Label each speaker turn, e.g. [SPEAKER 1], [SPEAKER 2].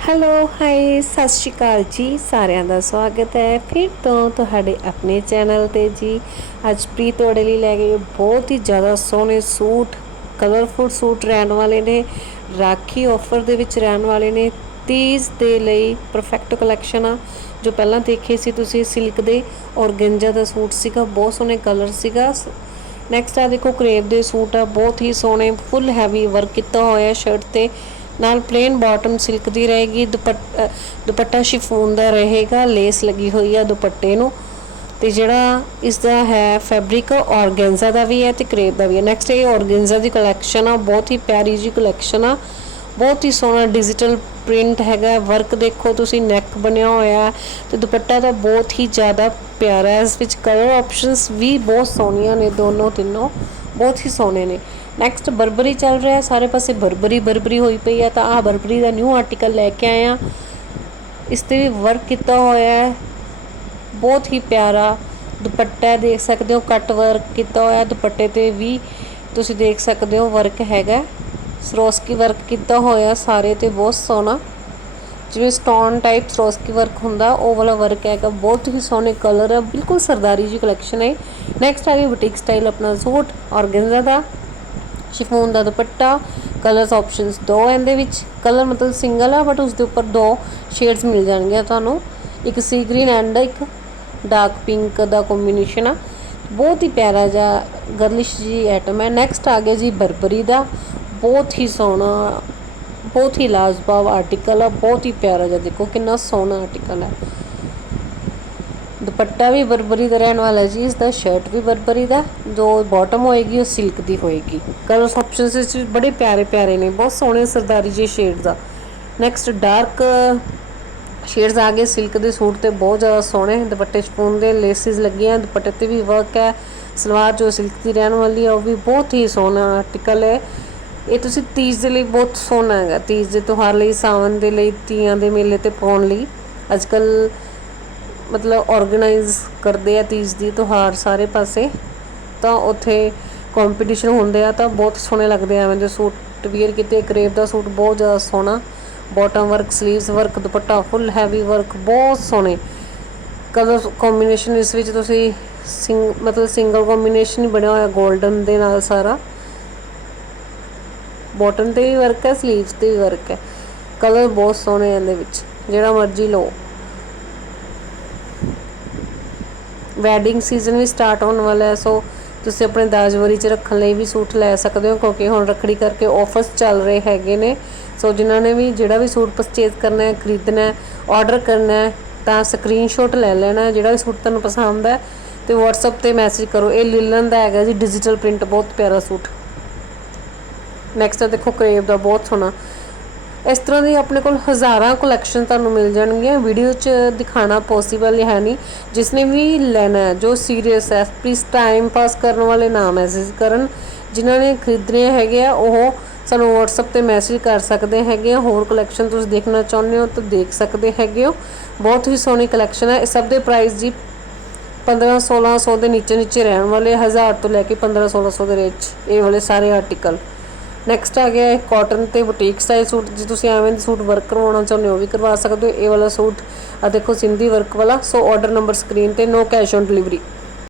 [SPEAKER 1] Hello hi ਸਤਿ ਸ਼੍ਰੀ ਅਕਾਲ ਜੀ। ਸਾਰਿਆਂ ਦਾ ਸਵਾਗਤ ਹੈ। ਫਿਰ ਤੋਂ ਤੁਹਾਡੇ ਆਪਣੇ ਚੈਨਲ ਤੇ ਜੀ। ਅੱਜ ਪ੍ਰੀਤ ਤੁਹਾਡੇ ਲਈ ਲੈ ਗਏ ਬਹੁਤ ਹੀ ਜ਼ਿਆਦਾ ਸੋਹਣੇ ਸੂਟ ਕਲਰਫੁਲ ਸੂਟ ਰਹਿਣ ਵਾਲੇ ਨੇ। ਰਾਖੀ ਆਫਰ ਦੇ ਵਿੱਚ ਰਹਿਣ ਵਾਲੇ ਨੇ। ਤੀਜ ਦੇ ਲਈ ਪਰਫੈਕਟ ਕਲੈਕਸ਼ਨ ਆ। ਜੋ ਪਹਿਲਾਂ ਦੇਖੇ ਸੀ ਤੁਸੀਂ ਸਿਲਕ ਦੇ। ਔਰਗੈਂਜਾ ਦਾ ਸੂਟ ਸੀਗਾ, ਬਹੁਤ ਸੋਹਣੇ ਕਲਰ ਸੀਗਾ। ਨੈਕਸਟ ਆ ਦੇਖੋ, ਕਰੇਪ ਦੇ ਸੂਟ ਆ। ਬਹੁਤ ਹੀ ਸੋਹਣੇ ਫੁੱਲ ਹੈਵੀ ਵਰਕ ਕੀਤਾ ਹੋਇਆ ਸ਼ਰਟ ਤੇ। ਨਾਲ ਪਲੇਨ ਬਾਟਮ ਸਿਲਕ ਦੀ ਰਹੇਗੀ, ਦੁਪੱਟਾ ਦੁਪੱਟਾ ਸ਼ਿਫੋਨ ਦਾ ਰਹੇਗਾ ਲੇਸ ਲੱਗੀ ਹੋਈ ਆ ਦੁਪੱਟੇ ਨੂੰ ਤੇ ਜਿਹੜਾ ਇਸ ਦਾ ਹੈ ਫੈਬਰਿਕ ਔਰਗੈਂਜ਼ਾ ਦਾ ਵੀ ਹੈ ਤੇ ਕਰੇਪ ਦਾ ਵੀ ਹੈ। ਨੈਕਸਟ ਇਹ ਔਰਗੈਂਜ਼ਾ ਦੀ ਕਲੈਕਸ਼ਨ ਆ, ਬਹੁਤ ਹੀ ਪਿਆਰੀ ਜੀ ਕਲੈਕਸ਼ਨ ਆ। ਬਹੁਤ ਹੀ ਸੋਹਣਾ ਡਿਜੀਟਲ ਪ੍ਰਿੰਟ ਹੈਗਾ ਵਰਕ ਦੇਖੋ ਤੁਸੀਂ ਨੈਕ ਬਣਿਆ ਹੋਇਆ ਹੈ ਤੇ ਦੁਪੱਟਾ ਤਾਂ ਬਹੁਤ ਹੀ ਜ਼ਿਆਦਾ ਪਿਆਰਾ ਹੈ। ਇਸ ਵਿੱਚ ਕਲਰ ਆਪਸ਼ਨਸ ਵੀ ਬਹੁਤ ਸੋਹਣੀਆਂ ਨੇ ਦੋਨੋਂ ਤਿੰਨੋਂ, ਬਹੁਤ ਹੀ ਸੋਹਣੇ ਨੇ। ਨੈਕਸਟ ਬਰਬਰੀ ਚੱਲ ਰਿਹਾ ਸਾਰੇ ਪਾਸੇ ਬਰਬਰੀ ਬਰਬਰੀ ਹੋਈ ਪਈ ਆ ਤਾਂ ਆਹ ਬਰਬਰੀ ਦਾ ਨਿਊ ਆਰਟੀਕਲ ਲੈ ਕੇ ਆਏ ਆ ਇਸ ਤੇ ਵੀ ਵਰਕ ਕੀਤਾ ਹੋਇਆ ਹੈ। ਬਹੁਤ ਹੀ ਪਿਆਰਾ ਦੁਪੱਟਾ ਦੇਖ ਸਕਦੇ ਹੋ ਕੱਟ ਵਰਕ ਕੀਤਾ ਹੋਇਆ ਦੁਪੱਟੇ ਤੇ ਵੀ ਤੁਸੀਂ ਦੇਖ ਸਕਦੇ ਹੋ ਵਰਕ ਹੈਗਾ ਸਰੋਸਕੀ ਵਰਕ ਕੀਤਾ ਹੋਇਆ ਸਾਰੇ ਤੇ ਬਹੁਤ ਸੋਹਣਾ। ਜਿਵੇਂ ਸਟੋਨ ਟਾਈਪ ਸਰੋਸਕੀ ਵਰਕ ਹੁੰਦਾ, ਉਹ ਵਾਲਾ ਵਰਕ ਹੈਗਾ। ਬਹੁਤ ਹੀ ਸੋਹਣੇ ਕਲਰ ਹੈ, ਬਿਲਕੁਲ ਸਰਦਾਰੀ ਜੀ ਕਲੈਕਸ਼ਨ ਹੈ। ਨੈਕਸਟ ਆ ਗਈ ਬੁਟੀਕ ਸਟਾਈਲ ਆਪਣਾ ਸੂਟ ਔਰਗੈਂਜ਼ਾ ਦਾ। ਸ਼ਿਫੋਨ ਦਾ ਦੁਪੱਟਾ ਕਲਰਸ ਆਪਸ਼ਨਸ ਦੋ ਇਹਦੇ ਵਿੱਚ। ਕਲਰ ਮਤਲਬ ਸਿੰਗਲ ਆ ਬਟ ਉਸ ਦੇ ਉੱਪਰ ਦੋ ਸ਼ੇਡਸ ਮਿਲ ਜਾਣਗੀਆਂ ਤੁਹਾਨੂੰ। ਇੱਕ ਸੀ ਗ੍ਰੀਨ ਐਂਡ ਇੱਕ ਡਾਰਕ ਪਿੰਕ ਦਾ ਕੰਬੀਨੇਸ਼ਨ ਆ। ਬਹੁਤ ਹੀ ਪਿਆਰਾ ਜਿਹਾ ਗਰਲਿਸ਼ ਜੀ ਆਈਟਮ ਹੈ ਨੈਕਸਟ ਆ ਗਿਆ ਜੀ ਬਰਬਰੀ ਦਾ। ਬਹੁਤ ਹੀ ਸੋਹਣਾ, ਬਹੁਤ ਹੀ ਲਾਜਵਾਬ ਆਰਟੀਕਲ ਆ। ਬਹੁਤ ਹੀ ਪਿਆਰਾ ਜਿਹਾ। ਦੇਖੋ ਕਿੰਨਾ ਸੋਹਣਾ ਆਰਟੀਕਲ ਹੈ ਦੁਪੱਟਾ ਵੀ ਬਰਬਰੀ ਦਾ ਰਹਿਣ ਵਾਲਾ ਜੀ ਇਸ ਦਾ ਸ਼ਰਟ ਵੀ ਬਰਬਰੀ ਦਾ, ਜੋ ਬਾਟਮ ਹੋਏਗੀ, ਉਹ ਸਿਲਕ ਦੀ ਹੋਏਗੀ। ਕਲਰਸ ਆਪਸ਼ਨਸ ਇਸ ਵਿੱਚ ਬੜੇ ਪਿਆਰੇ ਪਿਆਰੇ ਨੇ, ਬਹੁਤ ਸੋਹਣੇ ਸਰਦਾਰੀ ਜੀ ਸ਼ੇਡ ਦਾ ਨੈਕਸਟ ਡਾਰਕ ਸ਼ੇਡਸ ਆ ਗਏ ਸਿਲਕ ਦੇ ਸੂਟ ਤੇ ਬਹੁਤ ਜ਼ਿਆਦਾ ਸੋਹਣੇ, ਦੁਪੱਟੇ ਸ਼ਪੂਨ ਦੇ ਲੇਸਿਸ ਲੱਗੀਆਂ, ਦੁਪੱਟੇ ਤੇ ਵੀ ਵਰਕ ਹੈ। ਸਲਵਾਰ ਜੋ ਸਿਲਕ ਦੀ ਰਹਿਣ ਵਾਲੀ ਹੈ ਉਹ ਵੀ ਬਹੁਤ ਹੀ ਸੋਹਣਾ ਆਰਟੀਕਲ ਹੈ। ਇਹ ਤੁਸੀਂ ਤੀਜ ਦੇ ਲਈ ਬਹੁਤ ਸੋਹਣਾ ਹੈਗਾ, ਤੀਜ ਦੇ ਤਿਉਹਾਰ ਲਈ ਸਾਵਨ ਦੇ ਲਈ, ਤੀਆਂ ਦੇ ਮੇਲੇ ਤੇ ਪਾਉਣ ਲਈ। ਅੱਜ ਕੱਲ ਮਤਲਬ ਆਰਗੇਨਾਈਜ਼ ਕਰਦੇ ਆ ਤੀਜ ਦੀ ਤਿਉਹਾਰ ਸਾਰੇ ਪਾਸੇ, ਤਾਂ ਉੱਥੇ ਕੰਪੀਟੀਸ਼ਨ ਹੁੰਦੇ ਆ ਤਾਂ ਬਹੁਤ ਸੋਹਣੇ ਲੱਗਦੇ ਆ। ਐਵੇਂ ਦੇ ਸੂਟ ਵੀਅਰ ਕੀਤੇ ਕਰੇਪ ਦਾ ਸੂਟ ਬਹੁਤ ਜ਼ਿਆਦਾ ਸੋਹਣਾ ਬਾਟਮ ਵਰਕ ਸਲੀਵਸ ਵਰਕ ਦੁਪੱਟਾ ਫੁੱਲ ਹੈਵੀ ਵਰਕ ਬਹੁਤ ਸੋਹਣੇ। ਕਲਰ ਕੰਬੀਨੇਸ਼ਨ ਇਸ ਵਿੱਚ ਤੁਸੀਂ ਸਿੰਗ ਮਤਲਬ ਸਿੰਗਲ ਕੰਬੀਨੇਸ਼ਨ ਹੀ ਬਣਿਆ ਹੋਇਆ 골ਡਨ ਦੇ ਨਾਲ ਸਾਰਾ। ਬਾਟਮ ਤੇ ਵੀ ਵਰਕ ਹੈ ਸਲੀਵਸ ਤੇ ਵੀ ਵਰਕ ਹੈ। ਕਲਰ ਬਹੁਤ ਸੋਹਣੇ ਇਹਦੇ ਵਿੱਚ, ਜਿਹੜਾ ਮਰਜ਼ੀ ਲਓ। ਵੈਡਿੰਗ ਸੀਜ਼ਨ ਵੀ ਸਟਾਰਟ ਹੋਣ ਵਾਲਾ ਹੈ ਸੋ ਤੁਸੀਂ ਆਪਣੇ ਦਾਜਵਰੀ 'ਚ ਰੱਖਣ ਲਈ ਵੀ ਸੂਟ ਲੈ ਸਕਦੇ ਹੋ, ਕਿਉਂਕਿ ਹੁਣ ਰੱਖੜੀ ਕਰਕੇ ਆਫਰਸ ਚੱਲ ਰਹੇ ਹੈਗੇ ਨੇ। ਸੋ ਜਿਨ੍ਹਾਂ ਨੇ ਵੀ ਜਿਹੜਾ ਵੀ ਸੂਟ ਪਰਚੇਜ਼ ਕਰਨਾ ਹੈ, ਖਰੀਦਣਾ ਹੈ ਆਰਡਰ ਕਰਨਾ ਹੈ, ਤਾਂ ਸਕਰੀਨਸ਼ਾਟ ਲੈ ਲੈਣਾ ਜਿਹੜਾ ਵੀ ਸੂਟ ਤੁਹਾਨੂੰ ਪਸੰਦ ਹੈ, ਤੇ WhatsApp ਤੇ ਮੈਸੇਜ ਕਰੋ। ਇਹ ਲਿਲਨ ਦਾ ਹੈਗਾ ਜੀ ਡਿਜੀਟਲ ਪ੍ਰਿੰਟ ਬਹੁਤ ਪਿਆਰਾ ਸੂਟ। ਨੈਕਸਟ ਦੇਖੋ ਕਰੇਪ ਦਾ ਬਹੁਤ ਸੋਹਣਾ। ਇਸ ਤਰ੍ਹਾਂ ਦੀ ਆਪਣੇ ਕੋਲ ਹਜ਼ਾਰਾਂ ਕਲੈਕਸ਼ਨ ਤੁਹਾਨੂੰ ਮਿਲ ਜਾਣਗੀਆਂ। ਵੀਡੀਓ 'ਚ ਦਿਖਾਣਾ ਪੋਸੀਬਲ ਹੈ ਨਹੀਂ। ਜਿਸਨੇ ਵੀ ਲੈਣਾ ਹੈ, ਜੋ ਸੀਰੀਅਸ ਹੈ ਪਲੀਜ਼ ਟਾਈਮ ਪਾਸ ਕਰਨ ਵਾਲੇ ਨਾ ਮੈਸੇਜ ਕਰਨ ਜਿਨ੍ਹਾਂ ਨੇ ਖਰੀਦਣੇ ਹੈਗੇ ਆ, ਉਹ ਸਾਨੂੰ WhatsApp ਤੇ ਮੈਸੇਜ ਕਰ ਸਕਦੇ ਹੈਗੇ ਆ। ਹੋਰ ਕਲੈਕਸ਼ਨ ਤੁਸੀਂ ਦੇਖਣਾ ਚਾਹੁੰਦੇ ਹੋ ਤਾਂ ਦੇਖ ਸਕਦੇ ਹੈਗੇ ਹੋ। ਬਹੁਤ ਹੀ ਸੋਹਣੀ ਕਲੈਕਸ਼ਨ ਹੈ। ਇਹ ਸਭ ਦੇ ਪ੍ਰਾਈਸ ਜੀ 15 1600 ਦੇ ਨੀਚੇ ਨੀਚੇ ਰਹਿਣ ਵਾਲੇ 1000 ਤੋਂ ਲੈ ਕੇ 15 1600 ਦੇ ਰੇਂਜ ਇਹ ਵਾਲੇ ਸਾਰੇ ਆਰਟੀਕਲ ਨੈਕਸਟ ਆ ਗਿਆ ਹੈ ਕਾਟਨ ਤੇ ਬੁਟੀਕ ਸਟਾਈਲ ਸੂਟ, ਜੇ ਤੁਸੀਂ ਐਵੇਂ ਦੇ ਸੂਟ ਵਰਕ ਕਰਵਾਉਣਾ ਚਾਹੁੰਦੇ ਹੋ, ਉਹ ਵੀ ਕਰਵਾ ਸਕਦੇ ਹੋ, ਇਹ ਵਾਲਾ ਸੂਟ ਆ ਦੇਖੋ ਸਿੰਧੀ ਵਰਕ ਵਾਲਾ, ਸੋ ਆਰਡਰ ਨੰਬਰ ਸਕਰੀਨ ਤੇ ਨੋ ਕੈਸ਼ ਔਨ ਡਿਲੀਵਰੀ